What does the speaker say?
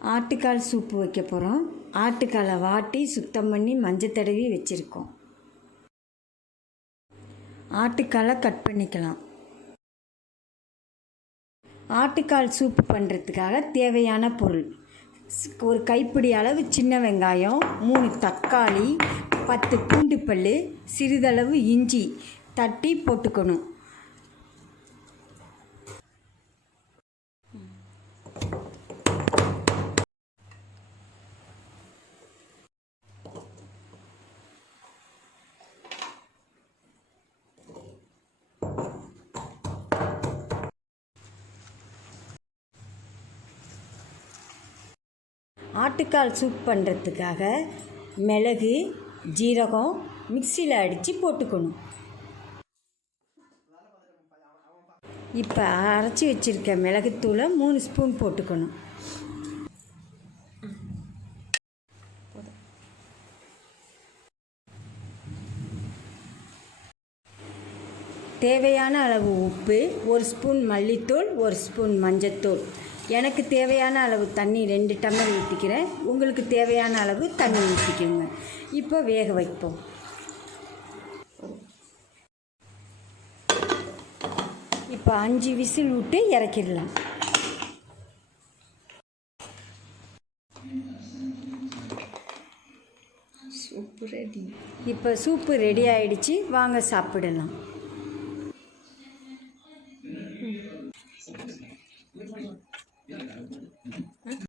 ஆட்டுக்கால் சூப்பு வைக்க போகிறோம் ஆட்டுக்காலை வாட்டி சுத்தம் பண்ணி மஞ்சள் தடவி வச்சுருக்கோம். ஆட்டுக்காலை கட் பண்ணிக்கலாம். ஆட்டுக்கால் சூப்பு பண்ணுறதுக்காக தேவையான பொருள். ஒரு கைப்பிடி அளவு சின்ன வெங்காயம் மூணு தக்காளி பத்து பூண்டு பல் சிறிதளவு இஞ்சி தட்டி போட்டுக்கணும். ஆட்டுக்கால் சூப் பண்ணுறதுக்காக மிளகு ஜீரகம் மிக்சியில் அடித்து போட்டுக்கணும். இப்போ அரைச்சி வச்சுருக்க மிளகுத்தூளை மூணு ஸ்பூன் போட்டுக்கணும். தேவையான அளவு உப்பு ஒரு ஸ்பூன் மல்லித்தூள் ஒரு ஸ்பூன் மஞ்சத்தூள். எனக்கு தேவையான அளவு தண்ணி ரெண்டு டம்ளர் ஊற்றிக்கிறேன் உங்களுக்கு தேவையான அளவு தண்ணி ஊற்றிக்கோங்க இப்போ வேக வைப்போம். இப்போ அஞ்சு விசில் விட்டு இறக்கிடலாம். Soup ready. இப்போ சூப்பு ரெடி ஆயிடுச்சு. வாங்க சாப்பிடலாம். 别来了，嗯。